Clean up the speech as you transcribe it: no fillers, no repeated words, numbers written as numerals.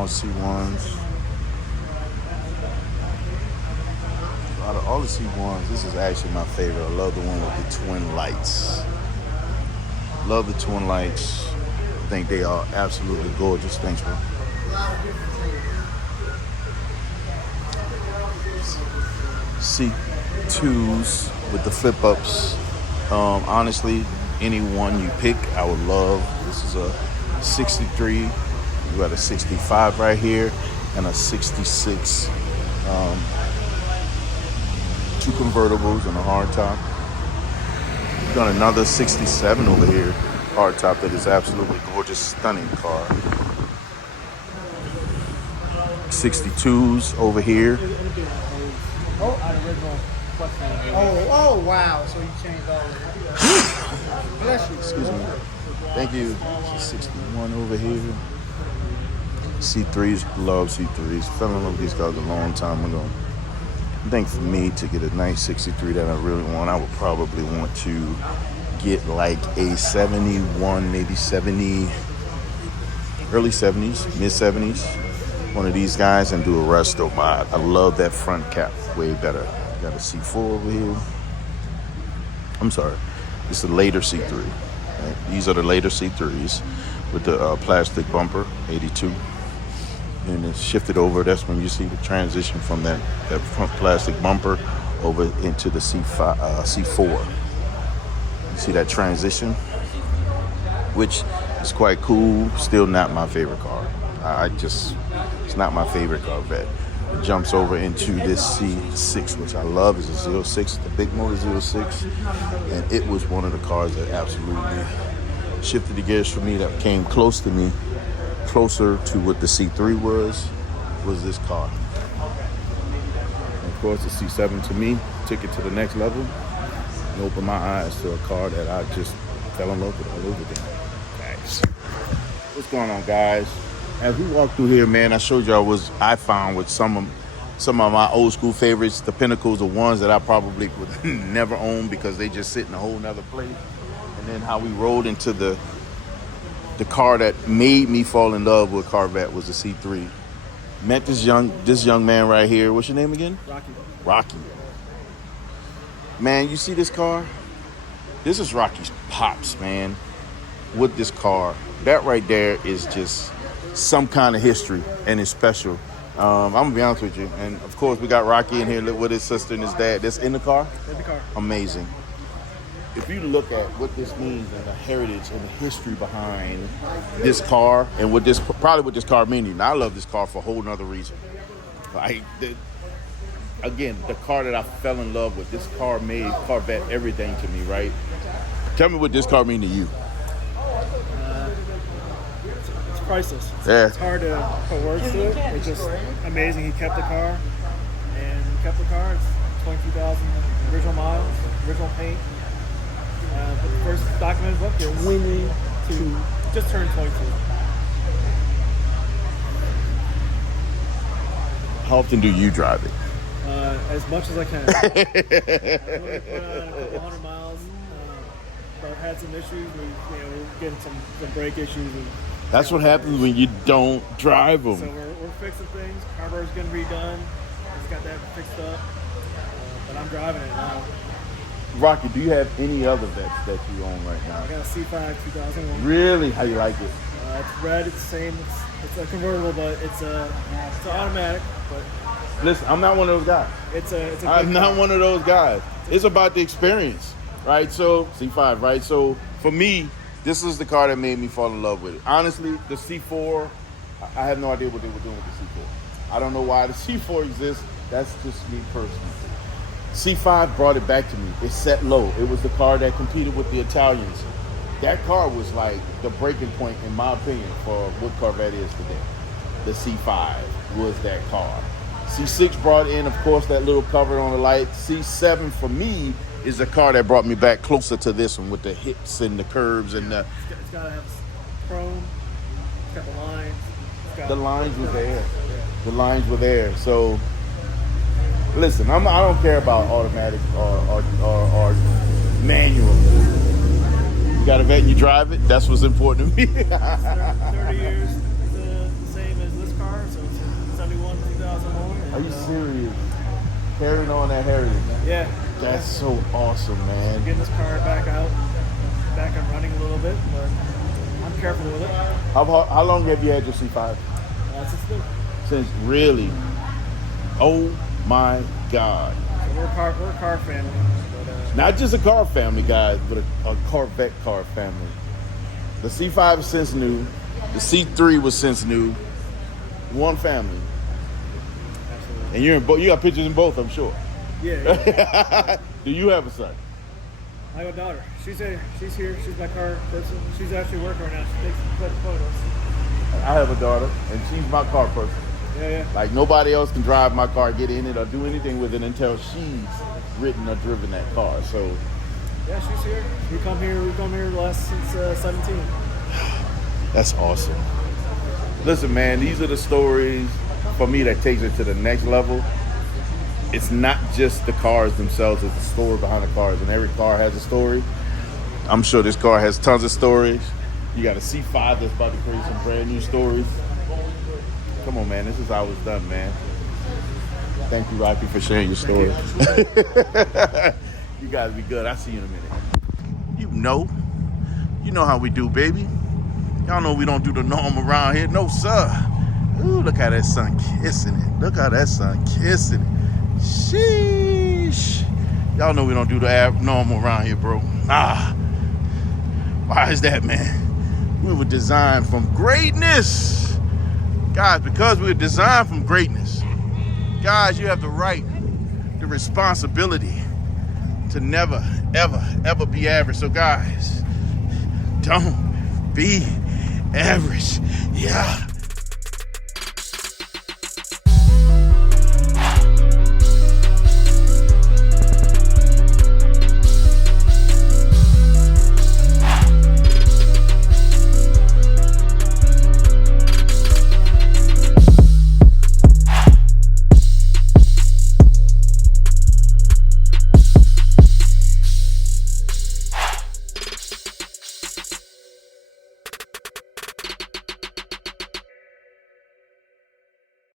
All C1s. Out of all the C1s, this is actually my favorite. I love the one with the twin lights. Love the twin lights. I think they are absolutely gorgeous. Thanks, bro. C2s with the flip ups. Honestly, any one you pick, I would love. This is a 63. You got a 65 right here and a 66. Two convertibles and a hardtop. We've got another 67 over here, hardtop, that is absolutely gorgeous, stunning car. 62s over here. Oh, wow. So you changed all of it. Bless you. Excuse me. Thank you. 61 over here. C3s, love C3s. Fell in love with these cars a long time ago. I think for me to get a nice 63 that I really want, I would probably want to get like a 71, maybe 70, early 70s, mid 70s. One of these guys and do a resto mod. I love that front cap way better. Got a C4 over here. I'm sorry, it's the later C3. Right? These are the later C3s with the plastic bumper, 82. And it's shifted over. That's when you see the transition from that front plastic bumper over into the C4. You see that transition, which is quite cool. Still not my favorite car. It's not my favorite Corvette. It jumps over into this C6, which I love. It's a 06, the big motor 06. And it was one of the cars that absolutely shifted the gears for me, that came close to me. Closer to what the C3 was this car. And of course, the C7 to me took it to the next level and opened my eyes to a car that I just fell in love with all over again. Thanks. What's going on, guys? As we walk through here, man, I showed y'all I found with some of my old school favorites, the pinnacles, the ones that I probably would never own because they just sit in a whole nother place. And then how we rolled into the car that made me fall in love with Corvette was the C3. Met this young man right here. What's your name again? Rocky. Man, you see this car? This is Rocky's pops, man. With this car, that right there is just some kind of history, and it's special. I'm gonna be honest with you, and of course we got Rocky in here with his sister and his dad. That's in the car. In the car. Amazing. If you look at what this means and the heritage and the history behind this car and what this car means to you. Now, I love this car for a whole nother reason. Like, the car that I fell in love with, this car made Corvette everything to me, right? Tell me what this car means to you. It's priceless. Yeah. It's hard to put words to it. It's just amazing. He kept the car, and he kept the car. It's 22,000 original miles, original paint. But the first documented book is winning to just turn 22. How often do you drive it? As much as I can. I've only put on a couple hundred miles. But I've had some issues. We're getting some brake issues. That's what happens when you don't drive them. So we're fixing things. Carburetor's getting redone. Just got that fixed up. But I'm driving it now. Rocky, do you have any other vets that you own right now? I got a C5 2001. Really? How you like it? It's red. It's the same. It's a convertible, but it's an automatic. But listen, I'm not one of those guys. I'm not one of those guys. It's about the experience, right? So C5, right? So for me, this is the car that made me fall in love with it. Honestly, the C4, I have no idea what they were doing with the C4. I don't know why the C4 exists. That's just me personally. C5 brought it back to me. It set low. It was the car that competed with the Italians. That car was like the breaking point, in my opinion, for what Corvette is today. The C5 was that car. C6 brought in, of course, that little cover on the light. C7 for me is the car that brought me back closer to this one with the hips and the curves and the. It's got to have chrome. It's got the lines. The lines were there. The lines were there. So. Listen, I don't care about automatic or manual. You got a vet and you drive it. That's what's important to me. 30 years, the same as this car. 2001, 2001. Are you serious? Carrying on that heritage. Yeah. That's so awesome, man. Getting this car back out, back and running a little bit, but I'm careful with it. How long have you had your C5? Since new. Since really? Oh my God. So we're a car family. But, Not just a car family, guys, but a Corvette car family. The C5 is since new. The C3 was since new. One family. absolutely. And you're in both. You got pictures in both, I'm sure. Yeah. Do you have a son? I have a daughter. She's here. She's my car person. She's actually working right now. She takes quick photos. I have a daughter, and she's my car person. Yeah. Like, nobody else can drive my car, get in it, or do anything with it until she's ridden or driven that car. So, Yeah, she's here. We've come here since 17. that's awesome. Listen, man, these are the stories for me that takes it to the next level. It's not just the cars themselves, it's the story behind the cars, and every car has a story. I'm sure this car has tons of stories. You got a C5 that's about to create some brand new stories. Come on, man, this is how it's done, man. Thank you, Rocky, for sharing your story. You guys be good. I'll see you in a minute. You know how we do, baby. Y'all know we don't do the norm around here. No, sir. Ooh, look how that sun kissing it. Look how that sun kissing it. Sheesh. Y'all know we don't do the abnormal around here, bro. Why is that, man? We were designed from greatness. Guys, because we were designed from greatness, guys, you have the right, the responsibility to never, ever, ever be average. So, guys, don't be average. Yeah.